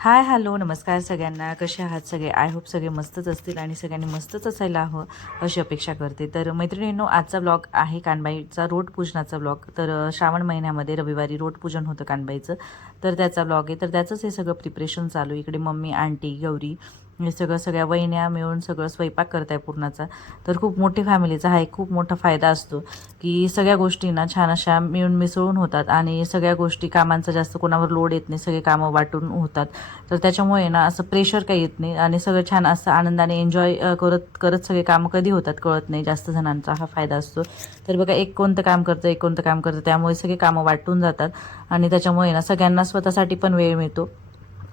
Hi hello नमस्कार सगळ्यांना. कसे आहात सगळे? आय होप सगळे मस्तच असतील आणि सगळ्यांनी मस्तच असायला हवं अशी अपेक्षा करते. तर मैत्रिणींनो आजचा ब्लॉग आहे कानबाईचा रोट पूजनाचा ब्लॉग तर श्रावण महिन्यामध्ये रविवारी रोट पूजन होतं कानबाईचं. तर त्याचा ब्लॉग आहे. तर त्याचंच हे सगळं प्रिपरेशन चालू आहे. इकडे मम्मी आंटी गौरी हे सगळं सगळ्या वहिन्या मिळून सगळं स्वयंपाक करत आहे पूर्णाचा. तर खूप मोठी फॅमिलीचा हा एक खूप मोठा फायदा असतो की सगळ्या गोष्टींना छान अशा मिळून मिसळून होतात आणि सगळ्या गोष्टी कामांचा जास्त कोणावर लोड येत नाही सगळे कामं वाटून होतात. तर त्याच्यामुळे ना असं प्रेशर काही येत नाही आणि सगळं छान असं आनंदाने एन्जॉय करत करत सगळे कामं कधी होतात कळत नाही जास्त जणांचा हा फायदा असतो. तर बघा एक कोणतं काम करतं एक कोणतं काम करतं त्यामुळे सगळे कामं वाटून जातात आणि त्याच्यामुळे ना सगळ्यांना स्वतःसाठी पण वेळ मिळतो.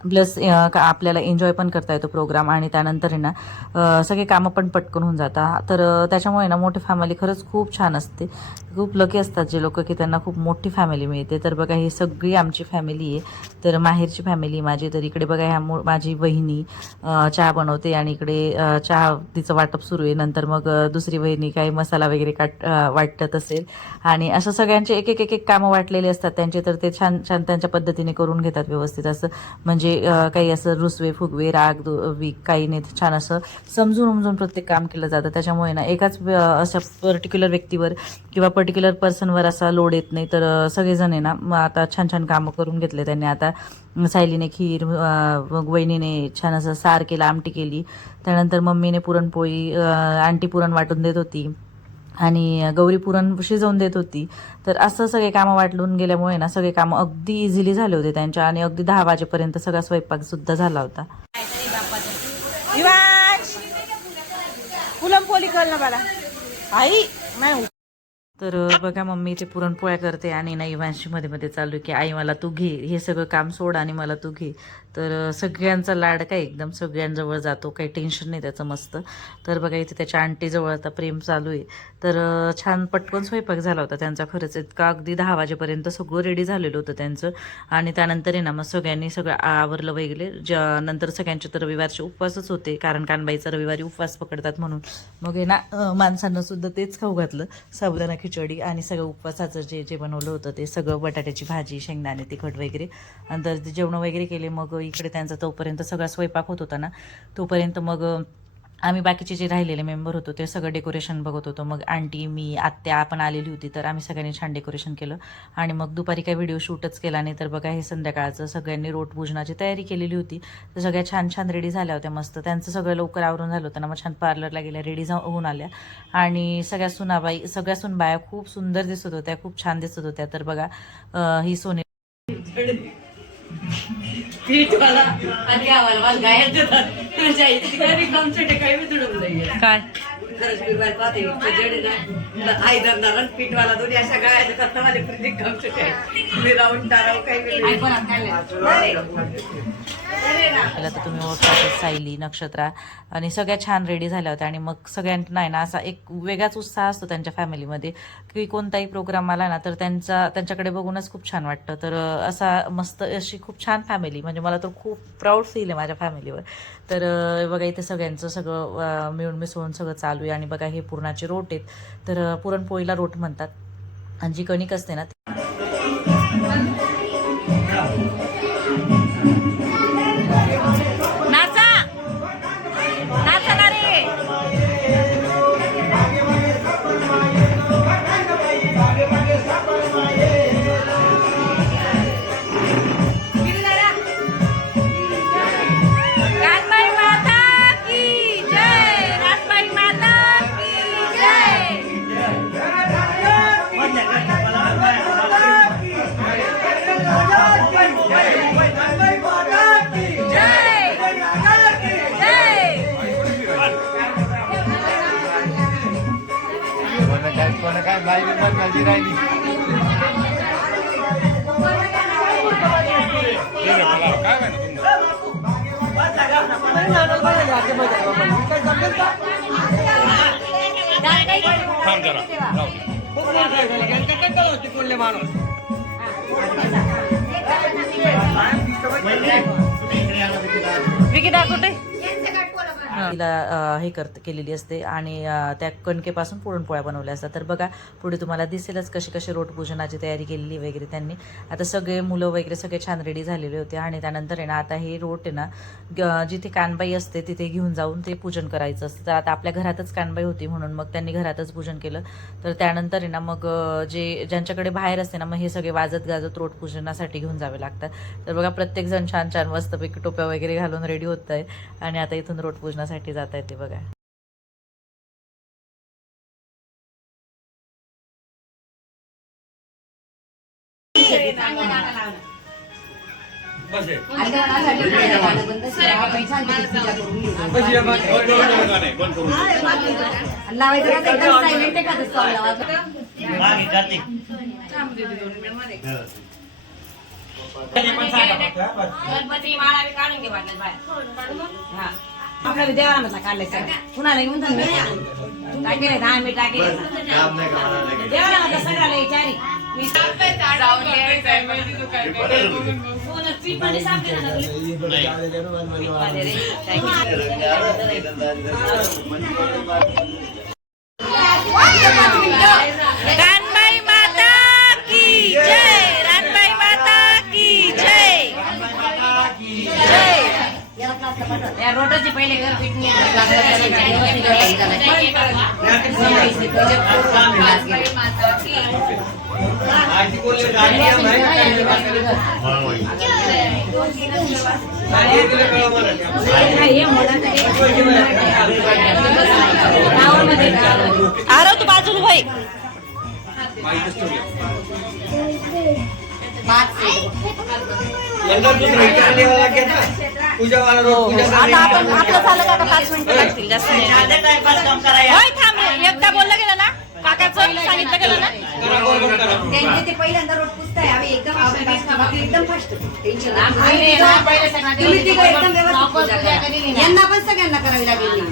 प्लस का आपल्याला एन्जॉय पण करता येतो प्रोग्राम आणि त्यानंतर आहे ना सगळे कामं पण पटकन होऊन जातात. तर त्याच्यामुळे ना मोठी फॅमिली खरंच खूप छान असते. खूप लकी असतात जे लोक की त्यांना खूप मोठी फॅमिली मिळते. तर बघा ही सगळी आमची फॅमिली आहे. तर माहेरची फॅमिली माझी तर इकडे बघा ह्या मो माझी वहिनी चहा बनवते आणि इकडे चहा तिचं वाटप सुरू आहे. नंतर मग दुसरी वहिनी काही मसाला वगैरे काट वाटत असेल. आणि असं सगळ्यांचे एक एक एक एक कामं वाटलेले असतात. त्यांचे तर ते छान छान त्यांच्या पद्धतीने करून घेतात व्यवस्थित. असं म्हणजे काही असं रुसवे फुगवे राग दु- वीक काही नाही छान असं समजून उमजून प्रत्येक काम केलं जातं. त्याच्यामुळे ना एकाच अशा पर्टिक्युलर व्यक्तीवर किंवा पर्टिक्युलर पर्सनवर असा लोड येत नाही. तर सगळेजण आहे ना मग आता छान छान कामं करून घेतले त्यांनी. आता सायलीने खीर मग वहिनीने छान असं सार केलं आमटी केली. त्यानंतर मम्मीने पुरणपोळी आंटी पुरण वाटून देत होती. आणि गौरी पुरण शिजवून देत होती. तर असं सगळे कामं वाटलून गेल्यामुळे ना सगळे कामं अगदी इझिली झाले होते त्यांच्या आणि अगदी दहा वाजेपर्यंत सगळा स्वयंपाक सुद्धा झाला होता. युवांश पुलमपोली कर ना मला. आई नाही तर बघा मम्मी ते पुरणपोळ्या करते आणि ना इव्हांशी मध्ये मध्ये चालू आहे की आई मला तू घे हे सगळं काम सोड आणि मला तू घे. तर सगळ्यांचा लाड काय एकदम सगळ्यांजवळ जातो काही टेन्शन नाही त्याचं मस्त. तर बघा इथे त्याच्या आंटीजवळ आता प्रेम चालू आहे. तर छान पटकन स्वयंपाक झाला होता त्यांचा खरंच. इतका अगदी दहा वाजेपर्यंत सगळं रेडी झालेलं होतं त्यांचं. आणि त्यानंतर आहे ना मग सगळ्यांनी सगळं आवरलं वगैरे. ज्या नंतर सगळ्यांचे तर रविवारचे उपवासच होते कारण कानबाईचा रविवारी उपवास पकडतात म्हणून. मग आहे ना माणसांना सुद्धा तेच खाऊ घातलं. साबुदाणा खिचडी आणि सगळं उपवासाचं जे जे बनवलं होतं ते सगळं बटाट्याची भाजी शेंगदाणे तिखट वगैरे. नंतर ते जेवण वगैरे केले मग इकडे त्यांचा तोपर्यंत सगळा स्वयंपाक होत होता ना तोपर्यंत मग आम्ही बाकीचे जे राहिलेले मेंबर होतो ते सगळं डेकोरेशन बघत होतो. मग आंटी मी आत्या आपण आलेली होती तर आम्ही सगळ्यांनी छान डेकोरेशन केलं. आणि मग दुपारी काही व्हिडिओ शूटच केला नाही तर बघा हे संध्याकाळचं सगळ्यांनी रोटभोजनाची तयारी केलेली होती. तर सगळ्या छान छान रेडी झाल्या होत्या मस्त. त्यांचं सगळं लवकर आवरून झालं होतं ना मग छान पार्लरला गेल्या रेडी होऊन आल्या. आणि सगळ्या सुनाबाई सगळ्या सुनबाया खूप सुंदर दिसत होत्या खूप छान दिसत होत्या. तर बघा ही सोने पीठवाला आणि माझ्या आई तिकडे रिकाम छोटे काही मी तुडून जाईल. काय? खरंच मी बाहेर पाहते इतकं जड आहे ना. आई धरणार आणि पीठवाला दोन्ही अशा गाया देतात ना माझे पण रिकाम छोटे आहे मी टाराव काही पहिला तर तुम्ही ओळखता सायली नक्षत्रा आणि सगळ्या छान रेडी झाल्या होत्या. आणि मग सगळ्यांना आहे ना असा एक वेगळाच उत्साह असतो त्यांच्या फॅमिलीमध्ये की कोणताही प्रोग्राम आला ना तर त्यांचा त्यांच्याकडे बघूनच खूप छान वाटतं. तर असा मस्त अशी खूप छान फॅमिली म्हणजे मला तर खूप प्राऊड फील आहे माझ्या फॅमिलीवर तर बघा इथे सगळ्यांचं सगळं मिळून मिसळून सगळं चालू आहे. आणि बघा हे पुरणाचे रोट आहेत. तर पुरणपोळीला रोट म्हणतात. आणि जी कणिक असते ना बाई पण माझी राहिली. विकी कुठे? तिला हे करत केलेली असते आणि त्या कणकेपासून पुरणपोळ्या बनवल्या असतात. तर बघा पुढे तुम्हाला दिसेलच कशी कशी रोट पूजनाची तयारी केलेली वगैरे त्यांनी. आता सगळे मुलं वगैरे सगळे छान रेडी झालेले होते आणि त्यानंतर आहे ना आता हे रोट आहे ना ग- जिथे कानबाई असते तिथे घेऊन जाऊन ते पूजन करायचं असतं. तर आता आपल्या घरातच कानबाई होती म्हणून मग त्यांनी घरातच पूजन केलं. तर त्यानंतर आहे ना मग जे ज्यांच्याकडे बाहेर असते ना मग हे सगळे वाजत गाजत रोट पूजनासाठी घेऊन जावे लागतात. तर बघा प्रत्येक जण छान छान मस्तपैकी टोप्या वगैरे घालून रेडी होत आहे आणि आता इथून रोट दर्शनासाठी जात आहे ते बघा. गणपती माळा काढून घे वाटलं बाहेर. हा. आपल्या देवाला म्हटलं काढले सर कुणाला मी टाकेले दहा मी टाकेले. देवाला म्हटलं सगळ्याला विचारी मी सांगते ना या रोटाची पहिले घर तू बाजूला भाई आता आपण आपलं झालं का आता पाच मिनिटं लागतील? जास्त नाही. होय, थांब एकदा बोललं गेलं ना? काकाचं सांगितलं गेलं ना? त्यांचे ते पहिल्यांदा रोड पुसताय. आम्ही एकदम बाकी एकदम फास्ट टेन्शन पहिले ना, पहिले सगळं तुम्ही तिघं एकदम व्यवस्थित वापस पूजा पूजा करा. केलेली ना. यांना पण सगळ्यांना करावी लागेल ना.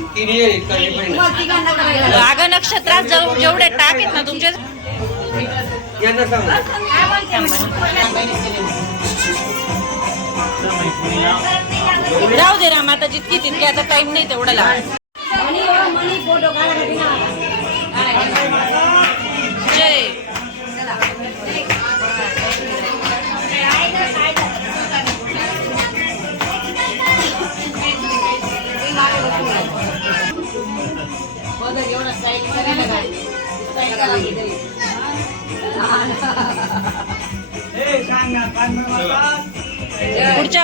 तुम्हाला तिघांना करावी लागेल. अगं नक्षत्रात जेव- जेवढे टाक आहेत ना तुमचे राहू दे राम आता जितकी तितकी आता टाइम नाही तेवढा लाग मनी हो, मनी फोटो काढायसाठी ना. जय बघा, एवढं style करायला काय? Style करायला काय? पुढच्या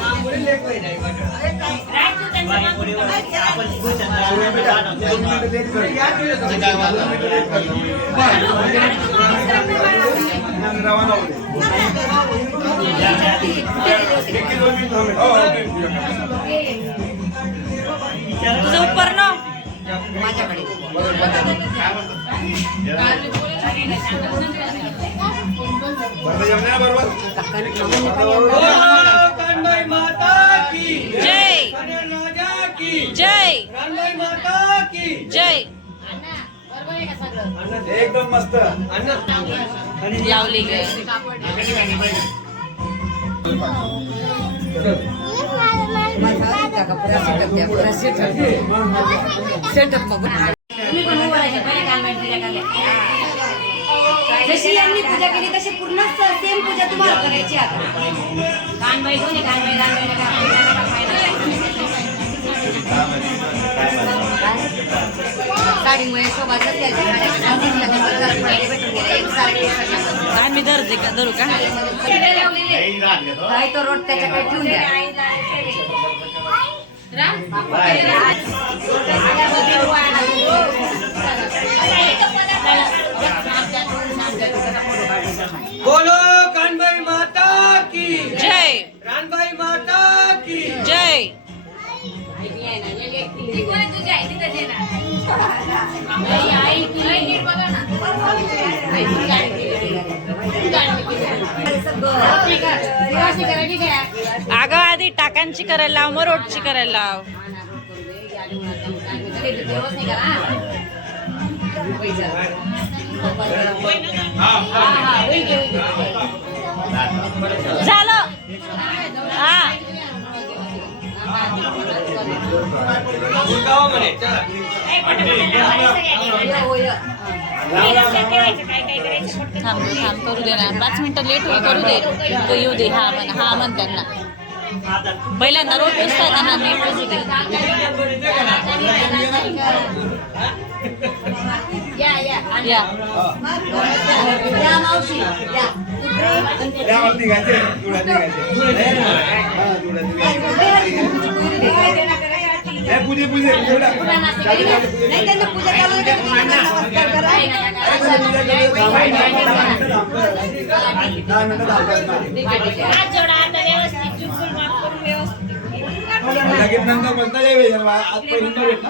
बिचाऱ्याला या कणी साडे तुला काय येते बा? या कणी काय येते? डबा म्हणतात. एक पुढे गावले खेळा. नात्या माहिती. नाही सध्या बघा. तुझं उपर ना माझ्याकडे जय जय जय बरोबर आहे का सगळं? एकदम मस्त लावली. जशी यांनी पूजा केली तशी पूर्ण सेम पूजा तुम्हाला करायची आता. कानबाई कोणी कानबाई कानबाई साडीमुळे शोभा सध्याच्या साड्या भेटून गेल्या एक साडी काय मी धर दे का? धरू का? काय तो रोड त्याच्याकडे ठेवून द्या. बोलो कानबाई माता की। जय। रानबाई माता की। जय। अगं आधी टाकांची करायला लाव मग रोडची करायला लाव. देवच नाही करा. झालं. हा. थांब थांब करू दे ना. पाच मिनिटं लेट होईल करू दे. तो येऊ दे. हा म्हण हा म्हण त्यांना. पहिल्यांदा रोड पोचता त्यांना नीट दे. या हा, पूजे पूजे. लगेच नंतर बोलता यावे जरा. आज पहिल्यांदा भेटला.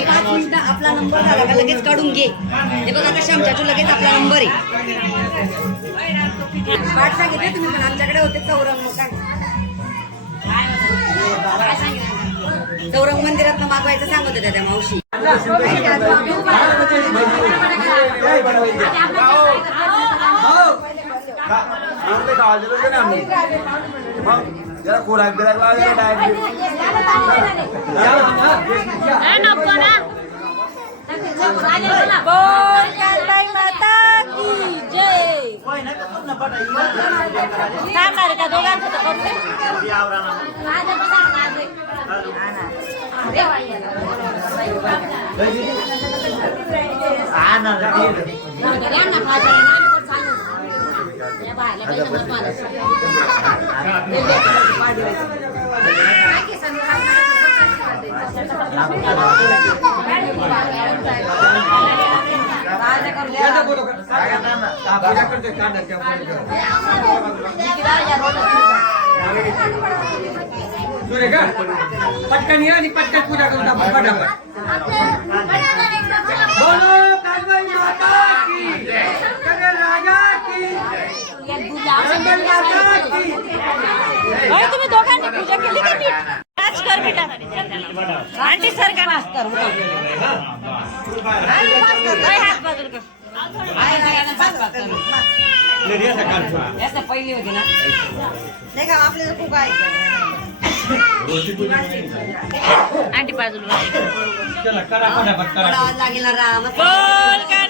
पाच मिनिटं आपला नंबर झाला का लगेच काढून घे हे बघ आता श्यामचाचू लगेच आपला नंबर आहे पाठ सांगितले तुम्ही पण आमच्याकडे होते चौरंग मग काय चौरंग मंदिरात मागवायचं सांगत होत्या त्या मावशी काय बनवायचे? का- आमचे गावाला गेलो होतो ना आम्ही. मग जरा खोराक बिराक लावायचा डायरेक्ट. थांबणार का दोघांचं तर करू दे. त्याचा फोटो काढ. हा, पूजा करतोय, काढा त्या फोटो. सुरेखा पटकन या आणि पटकन पूजा करून टाकू फटाफट बोलो कानबाई माता की कने राजा की कानबाई माता की अरे तुम्ही दोघांनी पूजा केली का नीट नाच कर बेटा आंटी सर का? नाच कर काय हात बाजूला कर. पहिली होती ना. नाही का आपल्याला खूप आहे. आंटी बाजूला. चला करा फटाफट करा आवाज लागेल राम. बोल कानबाई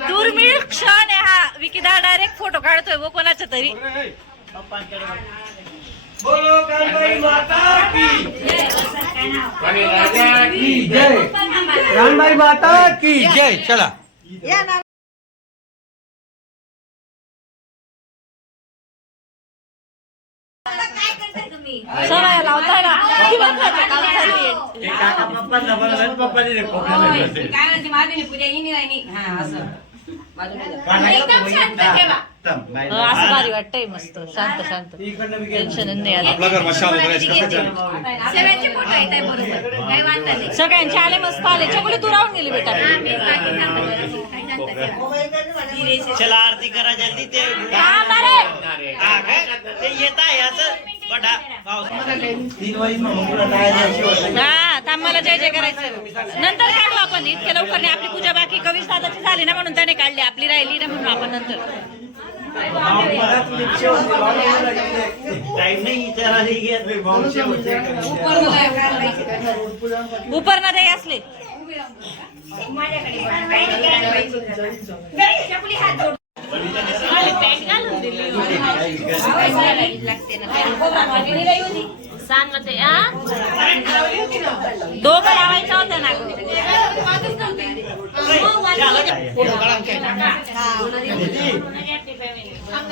दुर्मिळ क्षण आहे हा विकिदा डायरेक्ट फोटो काढतोय व कोणाचा तरी बोलो कानबाई माता की जय. कानबाई माता की जय. चला. या ना. सवय लावताय ना किती महत्वाचं काम चालू आहे. होय, काय म्हणते माझी पूजा येईन राहिनी हा असं. एकदम शांत ठेवा. अं, असं भारी वाटतंय मस्त. शांत शांत. टेन्शन नाही चालेल? सगळ्यांचे फोटो येत आहे बरोबर. काय वाटतं नाही सगळ्यांचे आले मस्त आले. चकुली तू राहून गेली बेटा. चला आरती करा जल्दी ते येत आहे असं. हा मला जय जय करायचं. नंतर काढू आपण. इतके लवकर नाही. आपली पूजा बाकी कवी साधाची झाली ना म्हणून त्याने काढली. आपली राहिली ना म्हणून आपण नंतर. टाइम नाही विचारा उपर ना दे असले सांग ना ते आ? दोघं लावायचं होतं ना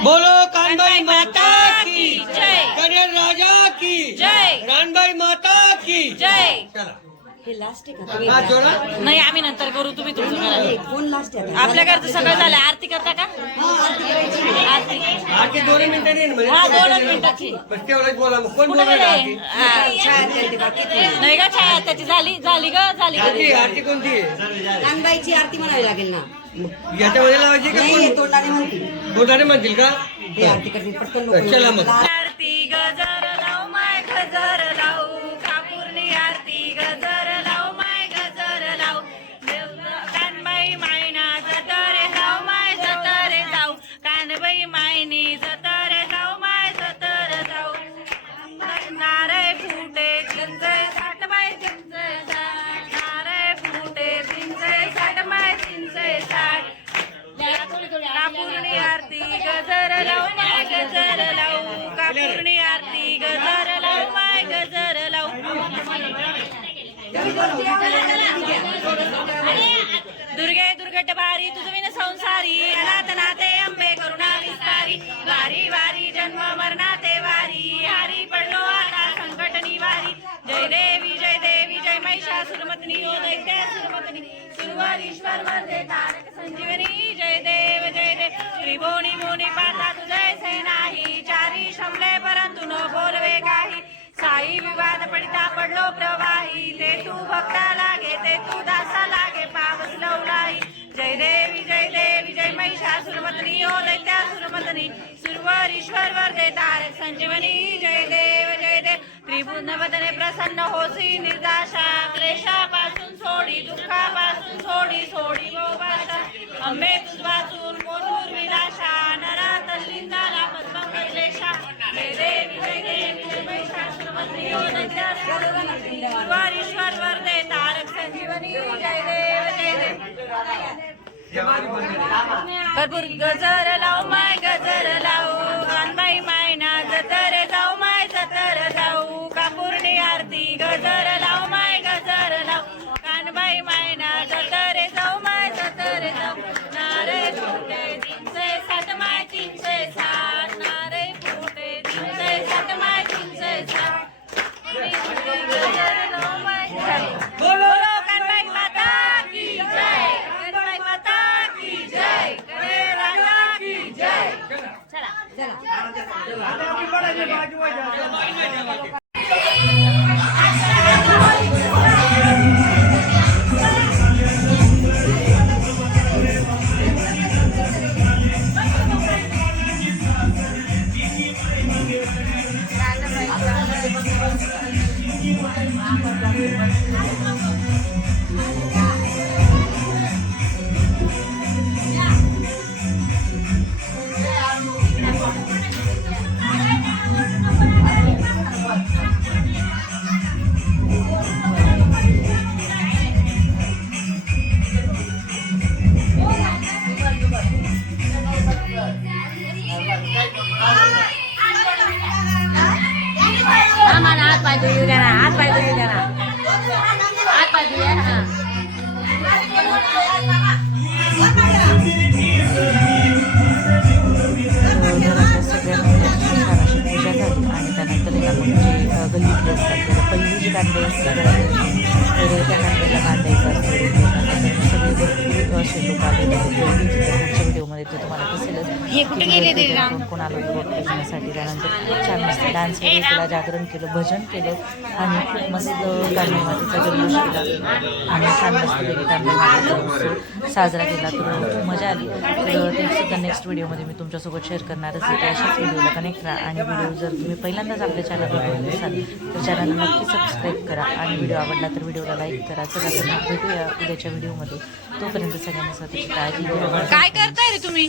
બોલો કાનભાઈ માતા કી જય. કનેર રાજા કી. જય. રાનભાઈ માતા કી જય हे लास्ट आहे का तुम्ही जोडा. नाही आम्ही नंतर करू. तुम्ही तुमचं करा. कोण लास्ट आहे आता? आपल्या घरचं सगळं झालं. आरती करता का? आरती आरती. दोन मिनिटं येईल म्हणे हा दोनच मिनिटाची. बस तेवढंच बोला मग. कोण कुठे बोलायचं आरती? गेले हा. शाळेत गेलते बाकी नाही. का? छाया त्याची झाली झाली ग झाली आरती का आरती कोणती? आहे कानबाईची आरती म्हणावी लागेल ना. याच्यामध्ये लावायची का नाही कोण? तोंडाने म्हणतील. बोटाने म्हणतील का? हे आरती करतील पटकन लोकं चला मग. दुर्गे दुर्गट बारी तुझविन संसारी अनाथ नाते अंबे करुणा विस्तारी वारी वारी जन्म मरणाते वारी हारी पडलो आता संकट निवारी. जय देवी जय देवी जय महिषा सुरमतनी ओ दैत्य सुरमतनी सुरवारीश्वर वंदे तारक संजीवनी जय देव जय देव. त्रिभुवनी मुनी पाता तुझे से नाही चारी शमले परंतु न बोलवे काही. साई विवाद पडिता पडलो प्रवाही ते तू भक्ता लागे ते तू दासा लागे पावस लवलाई जय देवी जय देवी जय महिषा सुरमतनी ओ दैत्या सुरमतनी. सुरवरीश्वर वरदे तार संजीवनी जय देव जय देव. त्रिभुवन वदने प्रसन्न होसी निर्दाशा. क्लेशापासून सोडी दुःखापासून सोडी सोडी गोबाशा अंबे तुझ वाचून कोणूर विलाशा नरा तल्लिंगाला पद्म क्लेशा. जय देवी जय देवी जय महिषा सुरमतनी ओ दैत्या सुरमतनी. सुरवरीश्वर वरदे तारक भरपूर गजर लाव माय ਮਾੜਾ ਜਿਹਾ ਬਾਜੂ ਆ ਜਾ। कुठे गेले ते राम? कोण आलं होतं त्यानंतर खूप छान मस्त डान्स वगैरे केला जागरण केलं भजन केलं आणि खूप मस्त कांदे मातीचा जल्लोष केला आणि छान मस्त मातीचा उत्सव साजरा केला. तर खूप मजा आली. तर ते सुद्धा नेक्स्ट व्हिडिओमध्ये मी तुमच्यासोबत शेअर करणारच आहे. अशाच व्हिडिओला कनेक्ट राहा. आणि व्हिडिओ जर तुम्ही पहिल्यांदाच आपल्या चॅनलवर बघत असाल तर चॅनलला नक्की सबस्क्राईब करा. आणि व्हिडिओ आवडला तर व्हिडिओला लाईक करा. चला तर भेटूया उद्याच्या व्हिडिओमध्ये तोपर्यंत सगळ्यांनी स्वतःची काळजी घ्या. काय करताय रे तुम्ही?